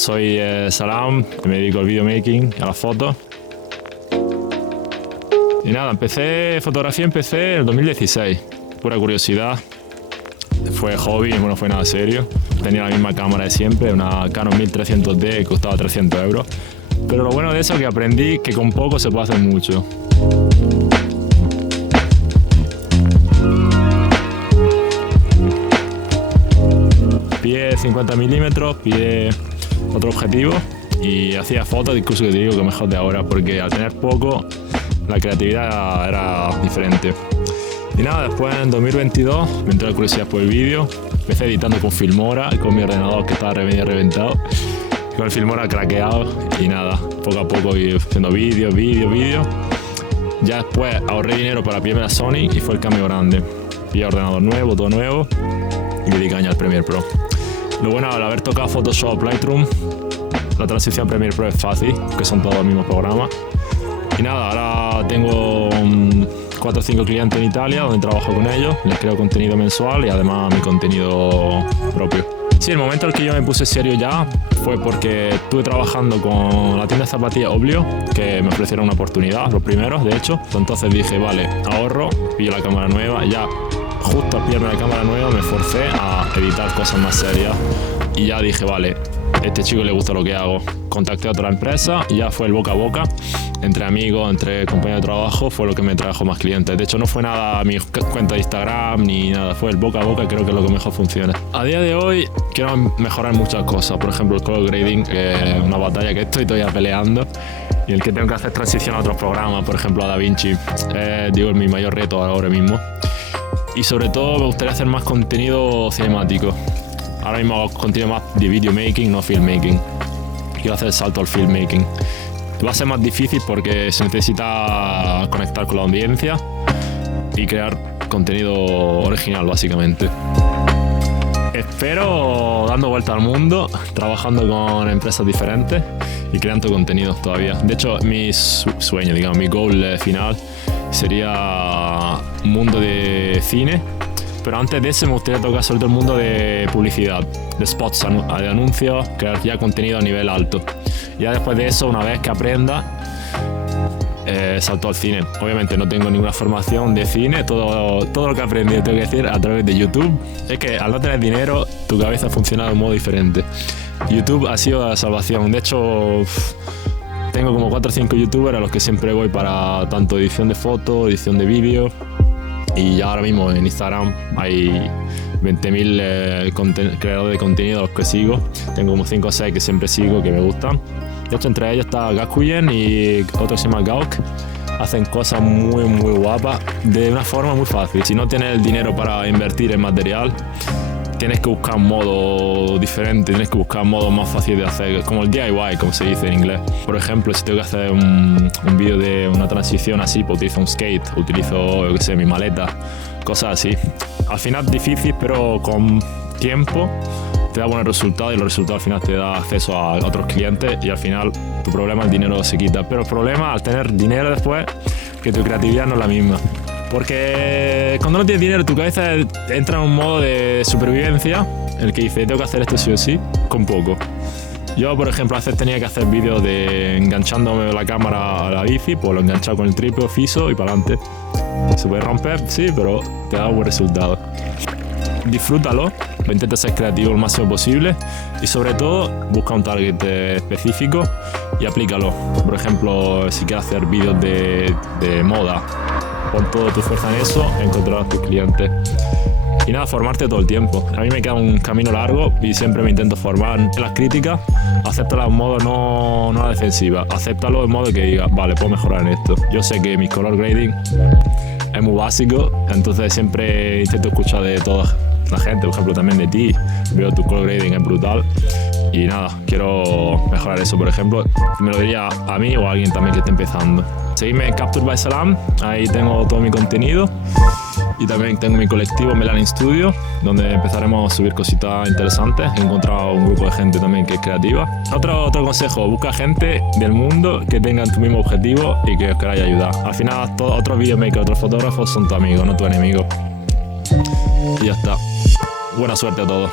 soy Salam, me dedico al videomaking, a las fotos. Y nada, fotografía empecé en el 2016, pura curiosidad. Fue hobby, no fue nada serio. Tenía la misma cámara de siempre, una Canon 1300D que costaba 300 euros. Pero lo bueno de eso es que aprendí que con poco se puede hacer mucho. Pillé 50 milímetros, pillé otro objetivo y hacía fotos, incluso que te digo que mejor de ahora, porque al tener poco la creatividad era diferente. Y nada, después en 2022 me entró la curiosidad por el vídeo, empecé editando con Filmora, con mi ordenador que estaba medio reventado, con el Filmora craqueado y nada, poco a poco iba haciendo vídeos. Ya después ahorré dinero para pillarme la Sony y fue el cambio grande. Pillé ordenador nuevo, todo nuevo y le di caña al Premiere Pro. Lo bueno al haber tocado Photoshop, Lightroom, la transición a Premiere Pro es fácil, que son todos los mismos programas. Y nada, ahora tengo 4 o 5 clientes en Italia donde trabajo con ellos, les creo contenido mensual y además mi contenido propio. Sí, el momento en el que yo me puse serio ya fue porque estuve trabajando con la tienda de zapatillas Oblio, que me ofrecieron una oportunidad, los primeros de hecho. Entonces dije, vale, ahorro, pillo la cámara nueva, ya justo al pillarme la cámara nueva me forcé a editar cosas más serias y ya dije, vale, a este chico le gusta lo que hago. Contacté a otra empresa y ya fue el boca a boca, entre amigos, entre compañeros de trabajo, fue lo que me trajo más clientes. De hecho no fue nada mi cuenta de Instagram ni nada, fue el boca a boca, creo que es lo que mejor funciona. A día de hoy quiero mejorar muchas cosas, por ejemplo el color grading, que es una batalla que estoy todavía peleando y el que tengo que hacer transición a otros programas, por ejemplo a DaVinci, es mi mayor reto ahora mismo. Y sobre todo me gustaría hacer más contenido cinemático. Ahora mismo hago contenido más de videomaking, no filmmaking. Quiero hacer el salto al filmmaking. Va a ser más difícil porque se necesita conectar con la audiencia y crear contenido original, básicamente. Espero dando vuelta al mundo, trabajando con empresas diferentes y creando contenido todavía. De hecho, mi sueño, digamos, mi goal final sería un mundo de cine, pero antes de eso me gustaría tocar sobre todo el mundo de publicidad, de spots, de anuncios, crear ya contenido a nivel alto. Ya después de eso, una vez que aprenda, salto al cine. Obviamente no tengo ninguna formación de cine, todo lo que he aprendido tengo que decir a través de YouTube. Es que al no tener dinero, tu cabeza funciona de un modo diferente. YouTube ha sido la salvación. De hecho, tengo como 4 o 5 youtubers a los que siempre voy para tanto edición de fotos, edición de vídeo. Y ya ahora mismo en Instagram hay 20.000 creadores de contenido a los que sigo. Tengo como 5 o 6 que siempre sigo, que me gustan. De hecho, entre ellos está Gaskuyen y otro se llama Gauk. Hacen cosas muy guapas de una forma muy fácil. Si no tienes el dinero para invertir en material, tienes que buscar un modo diferente, tienes que buscar un modo más fácil de hacer, como el DIY, como se dice en inglés. Por ejemplo, si tengo que hacer un vídeo de una transición así, pues utilizo un skate, utilizo, yo qué sé, mi maleta, cosas así. Al final es difícil, pero con tiempo te da buenos resultados y los resultados al final te da acceso a otros clientes y al final tu problema, el dinero se quita. Pero el problema al tener dinero después, que tu creatividad no es la misma. Porque cuando no tienes dinero, tu cabeza entra en un modo de supervivencia en el que dice, tengo que hacer esto sí o sí, con poco. Yo, por ejemplo, a veces tenía que hacer vídeos de enganchándome la cámara a la bici, pues lo enganchaba con el trípode fijo y para adelante. Se puede romper, sí, pero te da un buen resultado. Disfrútalo, intenta ser creativo lo máximo posible y sobre todo busca un target específico y aplícalo. Por ejemplo, si quieres hacer vídeos de moda, pon toda tu fuerza en eso, encontrar a tus clientes. Y nada, formarte todo el tiempo. A mí me queda un camino largo y siempre me intento formar. Las críticas, acéptalas en modo no a la defensiva. Acéptalo en modo que diga, vale, puedo mejorar en esto. Yo sé que mi color grading es muy básico, entonces siempre intento escuchar de toda la gente, por ejemplo también de ti. Veo tu color grading es brutal y nada, quiero mejorar eso, por ejemplo. Me lo diría a mí o a alguien también que esté empezando. Seguidme en Capture by Salam, ahí tengo todo mi contenido. Y también tengo mi colectivo Melanin Studio, donde empezaremos a subir cositas interesantes. He encontrado un grupo de gente también que es creativa. Otro consejo, busca gente del mundo que tengan tu mismo objetivo y que os queráis ayudar. Al final, otros videomakers, otros fotógrafos son tu amigo, no tu enemigo. Y ya está. Buena suerte a todos.